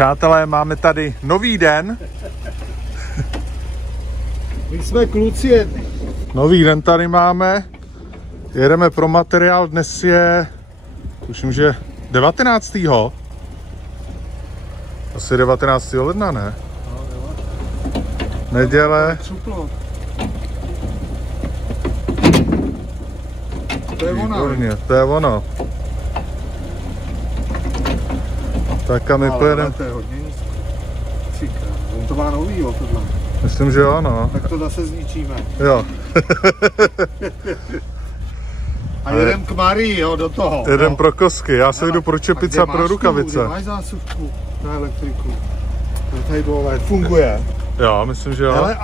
Přátelé, máme tady nový den. My jsme kluci jedni. Nový den tady máme. Jedeme pro materiál. Dnes je, tuším, že 19. Asi 19. ledna, ne? Neděle. To je ono. Výborně, to je ono. Tak a my pojedeme. To je hodně nízko. On to má nový, jo, tohle. Myslím, že jo, no. Tak to zase zničíme. Jo. A jedem k Marii, jo, do toho. Jedem pro kosky, já se jdu pro čepice a pro rukavice. Kde máš zásuvku na elektriku? To tady dole, funguje. Jo, myslím, že jo. Hele,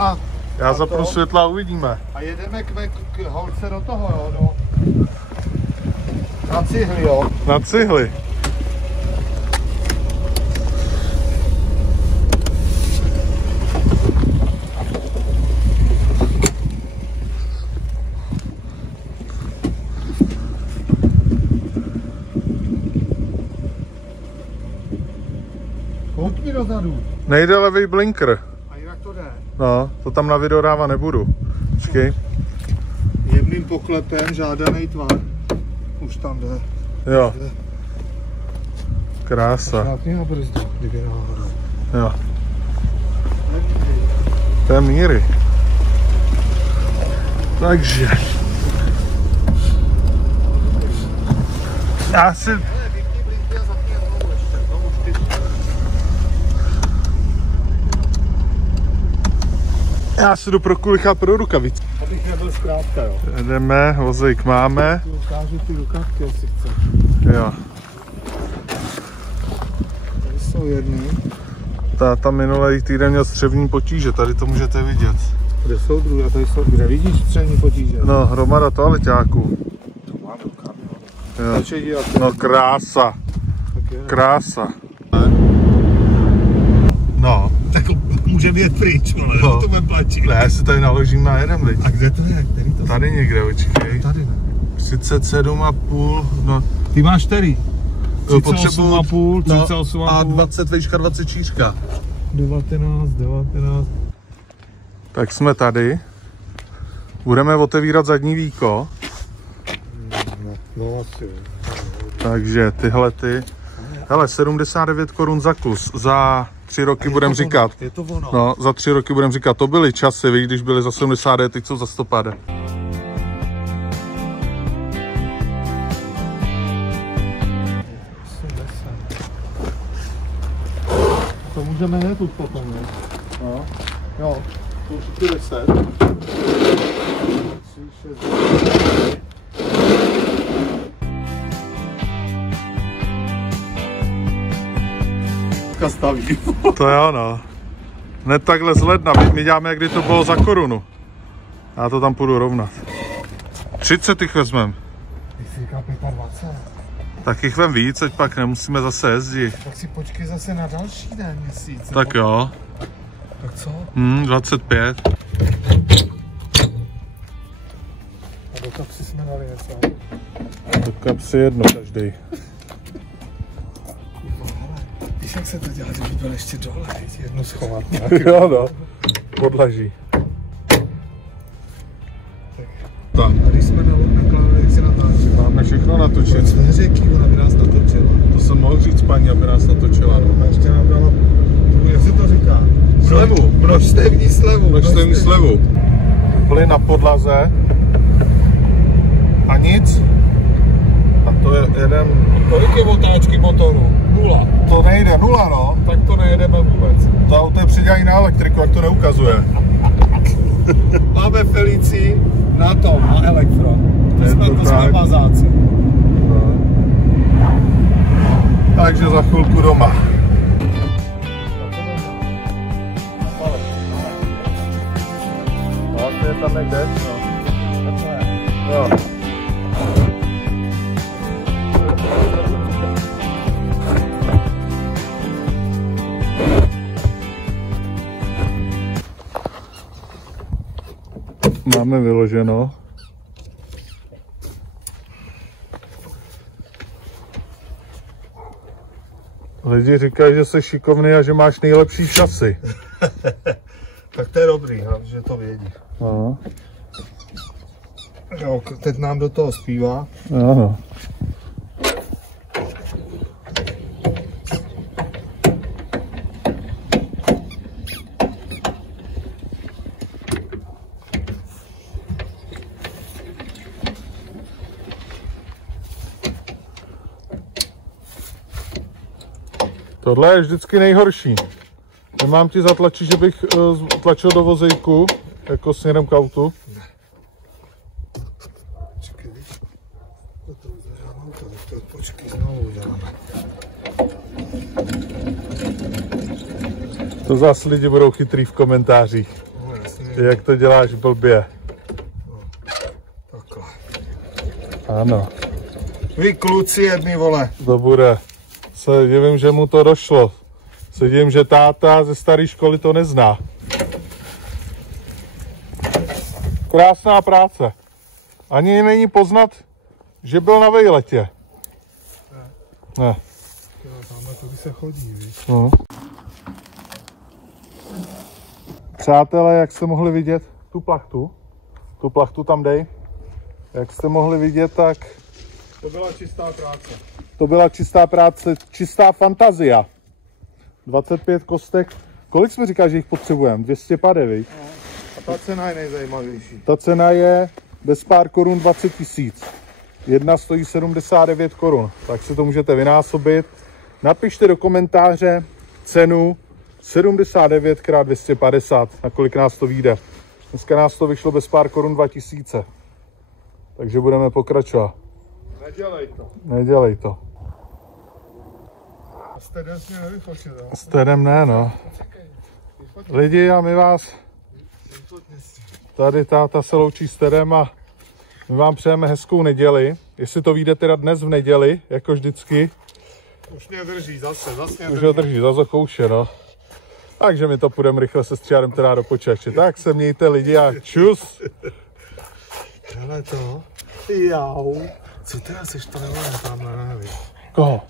já zapnu světla a uvidíme. A jedeme k holce do toho, jo, na cihly, jo. Na cihly. Koukni dozadu. Nejde levý blinker. A jinak to jde. No, to tam na video dávat nebudu. Počkej. Jemným poklepem, žádaný tvar. Už tam jde. Jo. Krása. Šlápni na brzdu, kdyby náhodou. Jo. To je míry. Takže. Já si... Já si jdu prokulichat pro rukavice. Abych nebyl zkrátka, jo. Jdeme, vozejk máme. Ukážu ty rukavky, jestli chceš. Jo. Tady jsou jedny. Táta minulý týden měl střevní potíže, tady to můžete vidět. Kde jsou druhé? Tady jsou, kde vidíš střevní potíže? No, hromada toaleťáků. To má do kamionu. Jo. No, krása. Krása. No. Tak můžeme jet pryč, ale no. To budeme platit. Ne, si tady naložíme a jedem, teď. A kde to je? Který to tady někde, počkej. Tady ne. 37,5, no. Ty máš který? 38,5, 38,5. A 20 vejška, 24. 19. Tak jsme tady. Budeme otevírat zadní víko. No asi. Takže tyhle ty. Hele, 79 korun za kus. Za 3 roky budeme říkat. Je to ono. No, za 3 roky budeme říkat. To byly časy, víš, když byly za 70, teď jsou za 150. To můžeme jet už potom, ne? No. Jo. To už 10. 3, 6, staví. To jo, no. Hned takhle z ledna. My děláme, jak kdy to bylo za korunu. Já to tam půjdu rovnat. 30 jich vezmem. Ty jsi říkal 25. Tak jich vem víc, ať pak nemusíme zase jezdit. Tak si počkej zase na další den měsíc. Tak jo. Tak co? 25. A do kapsy jsme dali něco. Do kapsy jedno každý. Víš, jak se to dělá, kdyby byl ještě dole, jednu schovat. Jo, no. Podlaží. Tak. A když jsme nakládali, jak si natáčeli? Máme všechno natočit. Proč neřekl, ona by nás natočila. To jsem mohl říct paní, aby nás natočila. A ještě nám dala, jak se to říká? Slevu. Množstevní slevu. Množstevní slevu. Plyn na podlaze. A nic. A to je jeden... Kolik je otáčky motonu? 0. To nejde, 0 no. Tak to nejedeme vůbec. To auto je předělaný na elektriku, jak to neukazuje. Máme Felici na tom, na elektro. To jsme mazáci. No. Takže za chvilku doma. No, to je tam někde, no. Jo. Máme vyloženo. Lidi říkají, že jsi šikovný a že máš nejlepší šasy. Tak to je dobrý, že to vědí. Aha. Jo, teď nám do toho zpívá. Ano. Tohle je vždycky nejhorší. Nemám ti zatlačit, že bych tlačil do vozejku, jako směrem k autu. Počkej, počkej, znovu uděláme. To zase lidi budou chytrý v komentářích. No, jasně. Jak to děláš blbě. No, takhle. Ano, Vy kluci jedni, vole. to bude. Se divím, že mu to došlo. Se divím, že táta ze staré školy to nezná. Krásná práce. Ani není poznat, že byl na vejletě. Ne. Tamhle to by se chodí, víš. No. Přátelé, jak jste mohli vidět tu plachtu tam dej. Jak jste mohli vidět, tak To byla čistá práce. to byla čistá práce, čistá fantazia. 25 kostek. Kolik jsme říkali, že jich potřebujeme? 250, viď? No. A ta cena je nejzajímavější. Ta cena je bez pár korun 20 000. Jedna stojí 79 korun, tak si to můžete vynásobit. Napište do komentáře cenu 79 x 250, na kolik nás to vyjde. Dneska nás to vyšlo bez pár korun 2000. Takže budeme pokračovat. Nedělej to. Nedělej to. A jste dnes mě nevyfočil, jo? S Tedem ne, no. Lidi, a my vás, tady táta se loučí s Tedem a my vám přejeme hezkou neděli. Jestli to vyjde teda dnes v neděli, jako vždycky. Už mě drží, zase mě Už ho drží za zokouše, no. Takže my to půjdeme rychle se střídem teda do počítače. Tak se mějte lidi a čus. Hele to. Jau. Co teda seš to, nevím, tamhle, nevím. Koho?